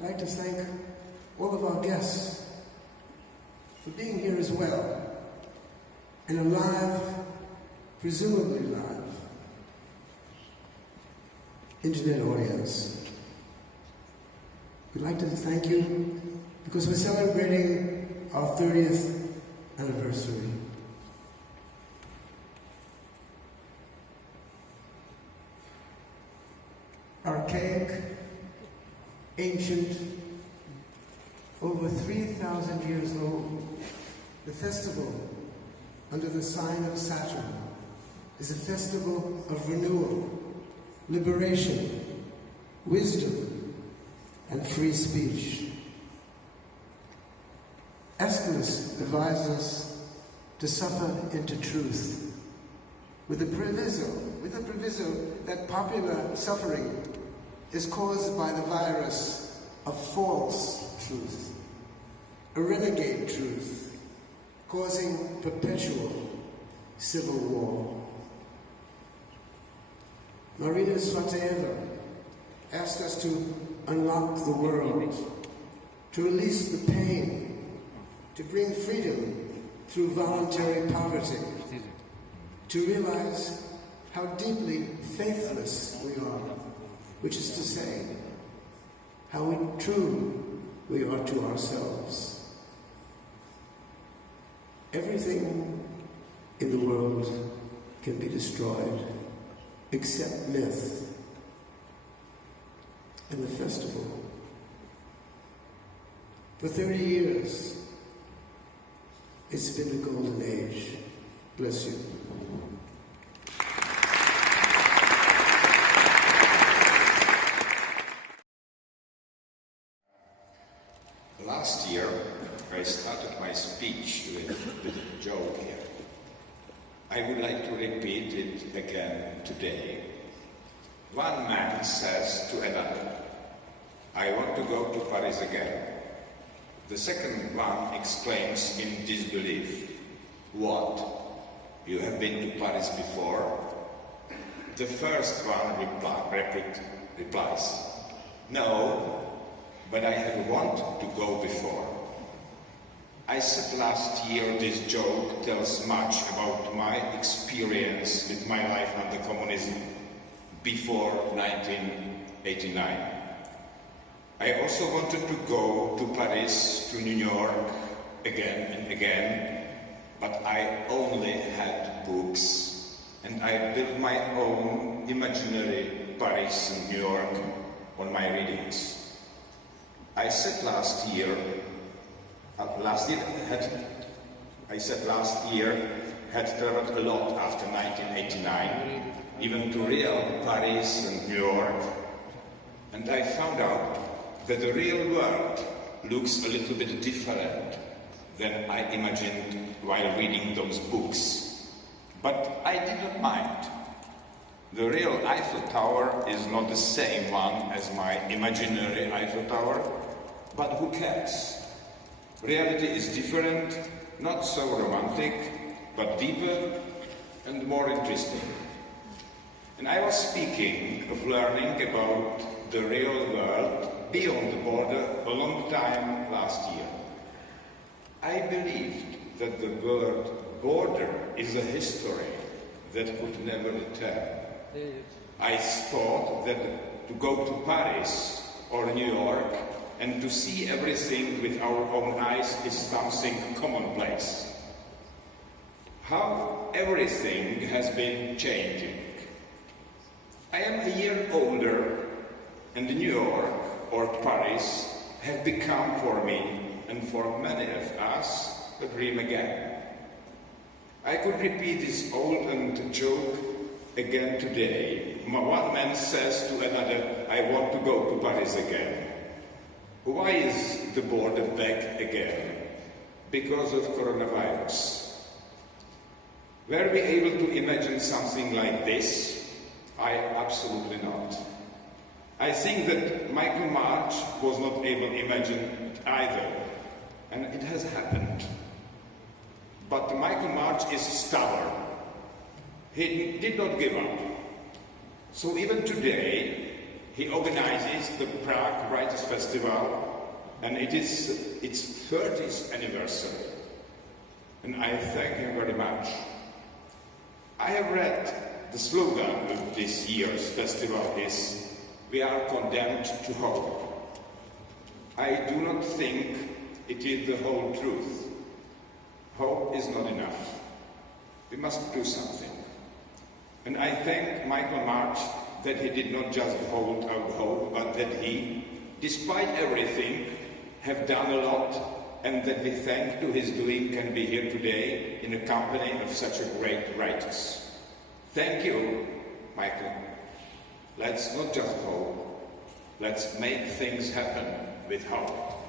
I'd like to thank all of our guests for being here as well, in a live, presumably live, internet audience. We'd like to thank you because we're celebrating our 30th anniversary. Archaic, ancient, over 3,000 years old, the festival under the sign of Saturn is a festival of renewal, liberation, wisdom, and free speech. Aeschylus advised us to suffer into truth, with the proviso that popular suffering is caused by the virus of false truth, a renegade truth, causing perpetual civil war. Marina Svataeva asked us to unlock the world, to release the pain, to bring freedom through voluntary poverty, to realize how deeply faithless we are, which is to say, how true we are to ourselves. Everything in the world can be destroyed except myth and the festival. For 30 years, it's been the golden age. Bless you. Last year, I started my speech with a joke here. I would like to repeat it again today. One man says to another, "I want to go to Paris again." The second one exclaims in disbelief, "What? You have been to Paris before?" The first one replies, "No, but I have wanted to go before." I said last year this joke tells much about my experience with my life under communism before 1989. I also wanted to go to Paris, to New York, again and again, but I only had books, and I built my own imaginary Paris and New York on my readings. I said last year had traveled a lot after 1989, even to real Paris and New York, and I found out that the real world looks a little bit different than I imagined while reading those books. But I did not mind. The real Eiffel Tower is not the same one as my imaginary Eiffel Tower, but who cares? Reality is different, not so romantic, but deeper and more interesting. And I was speaking of learning about the real world beyond the border a long time last year. I believed that the word border is a history that could never return. I thought that to go to Paris or New York and to see everything with our own eyes is something commonplace. How everything has been changing. I am a year older, and New York or Paris have become for me, and for many of us, a dream again. I could repeat this old joke again today. One man says to another, "I want to go to Paris again." Why is the border back again? Because of coronavirus. Were we able to imagine something like this? I absolutely not. I think that Michael Marcha was not able to imagine it either, and it has happened. But Michael Marcha is stubborn. He did not give up. So even today, He organizes the Prague Writers Festival, and it is its 30th anniversary. And I thank him very much. I have read the slogan of this year's festival is, "We are condemned to hope." I do not think it is the whole truth. Hope is not enough. We must do something. And I thank Michael Marcha that he did not just hold out hope, but that he, despite everything, have done a lot, and that we thank to his doing can be here today in the company of such a great writers. Thank you, Michael. Let's not just hope, let's make things happen with hope.